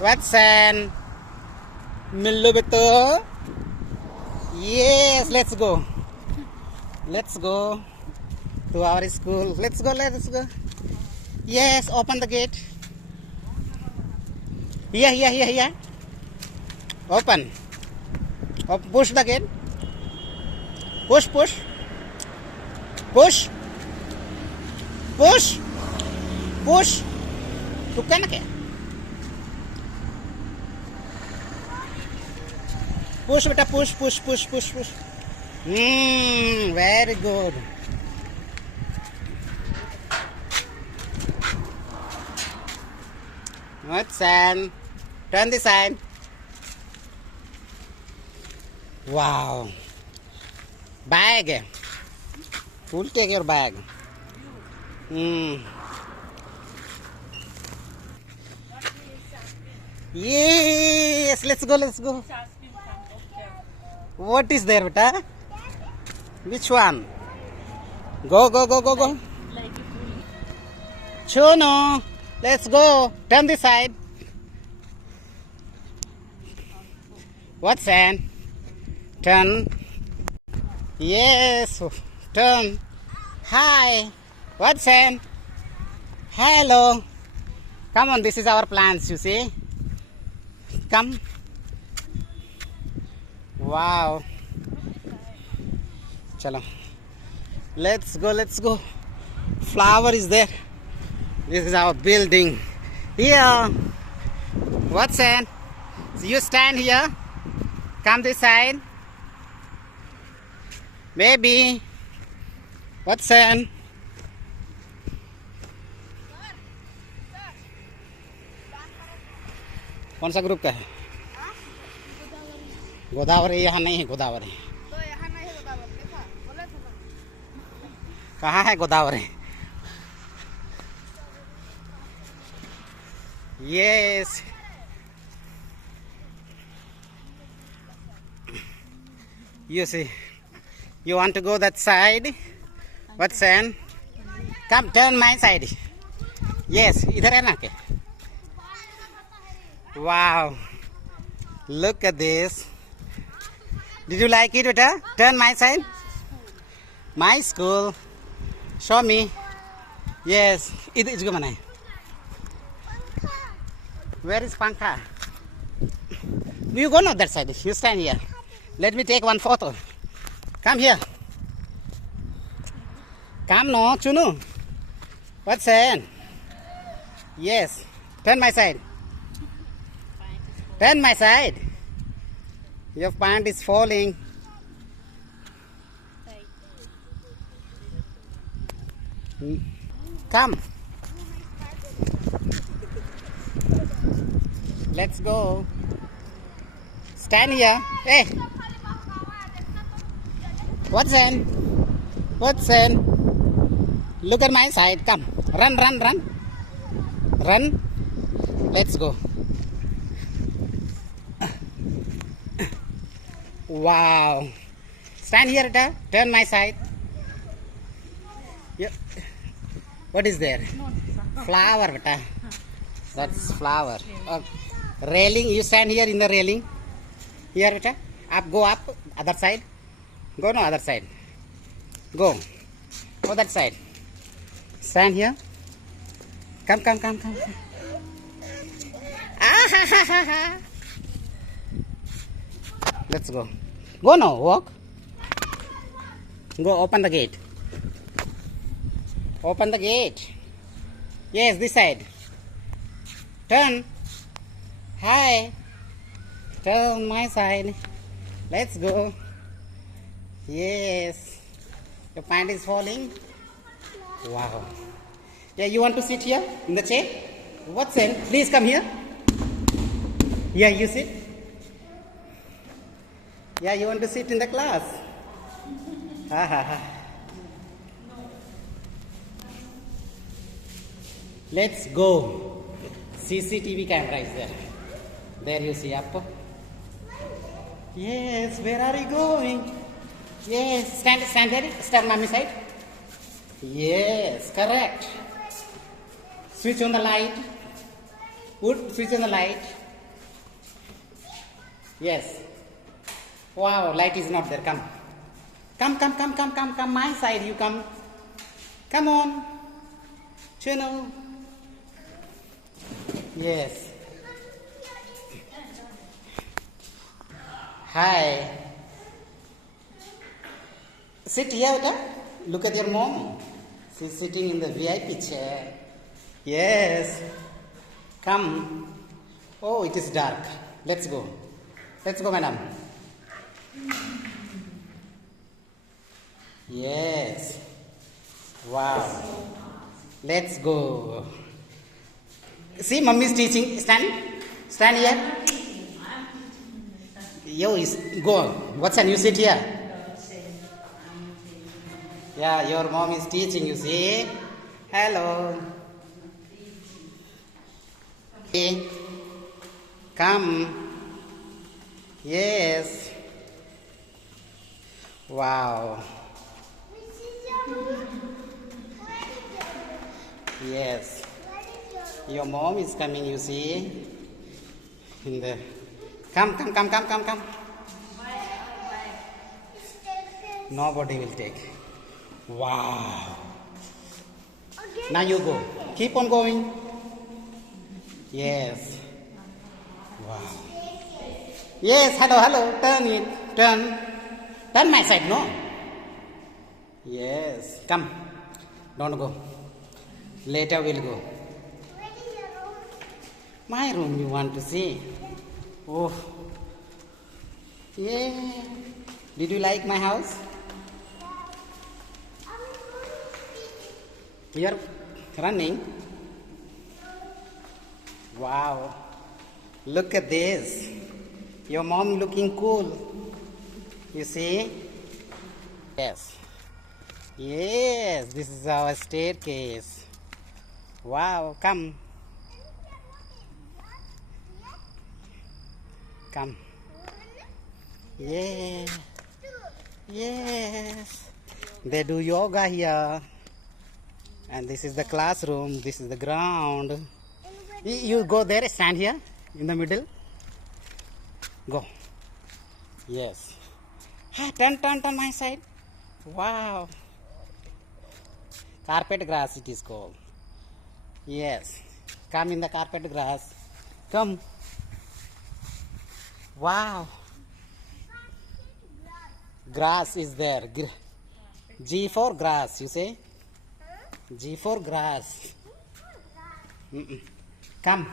Watson. Millu betul. Yes, let's go. Let's go to our school. Let's go. Yes, open the gate. Here. Open. Push the gate. Push. Tukar na kya? Push beta, push. Very good. Watson, turn this side. Wow. Bag. Full take your bag. Yes, let's go. What is there, beta? Which one? Go. Chuno, let's go. Turn this side. Watson, turn. Yes, turn. Hi, Watson. Hello. Come on, this is our plans, you see. Come. Wow. Chalo. Let's go. Flower is there. This is our building. Here. Watson, so you stand here. Come this side. Baby. Watson. कौन सा group का है? गोदावरी यहाँ नहीं है। गोदावरी तो यहाँ नहीं है। गोदावरी बोले थे कहाँ है? Godavari yes. You see, you want to go that side? Watson, come turn my side. Yes, इधर है ना के? Wow, look at this. Did you like it, beta? Turn my side. My school. Show me. Yes, इधर इसको मना है। Where is Pankha? You go not that side. You stand here. Let me take one photo. Come here. Come no, Chunu. What's that? Yes. Turn my side. Turn my side. Your pant is falling. Come. Let's go. Stand here. Hey. Watson. Look at my side. Come. Run. Let's go. Wow. Stand here, Rita. Turn my side. Yep. What is there? Flower, Rita. That's flower. Railing. You stand here in the railing. Here, Rita. Go up. Other side. Go no other side. Go that side. Stand here. Come. Let's go. Go now. Walk. Go. Open the gate. Open the gate. Yes, this side. Turn. Hi. Turn my side. Let's go. Yes. Your pant is falling. Wow. Yeah, you want to sit here in the chair? Watson, please come here. Yeah, you sit. Yeah, you want to sit in the class? Let's go. CCTV camera is there. There you see up. Yes, where are you going? Yes, stand there. Stand mommy side. Yes, correct. Switch on the light. Would switch on the light. Yes. Wow, light is not there. Come. Come. My side, you come. Come on. Channel. Yes. Hi. Sit here, beta. Look at your mom. She's sitting in the VIP chair. Yes. Come. Oh, it is dark. Let's go. Let's go, madam. Yes. Wow. Let's go. See, mummy is teaching. Stand here. Yo, go. What's an you sit here? Yeah, your mom is teaching, you see. Hello. Okay. Come. Yes. Wow. Yes. Your mom is coming, you see. In the come. Nobody will take. Wow. Now you go. Keep on going. Yes. Wow. Yes, hello. Turn it. Turn my side, no? Yes. Come. Don't go. Later we'll go. My room you want to see? Oh. Yeah. Did you like my house? You're running. Wow. Look at this. Your mom looking cool. You see? Yes. Yes, this is our staircase. Wow, come. Come. Yeah. Yes. They do yoga here. And this is the classroom. This is the ground. You go there, stand here in the middle. Go. Yes. Turn my side. Wow. Carpet grass it is called. Yes. Come in the carpet grass. Come. Wow. Grass is there. G for grass, you say? G for grass. Come.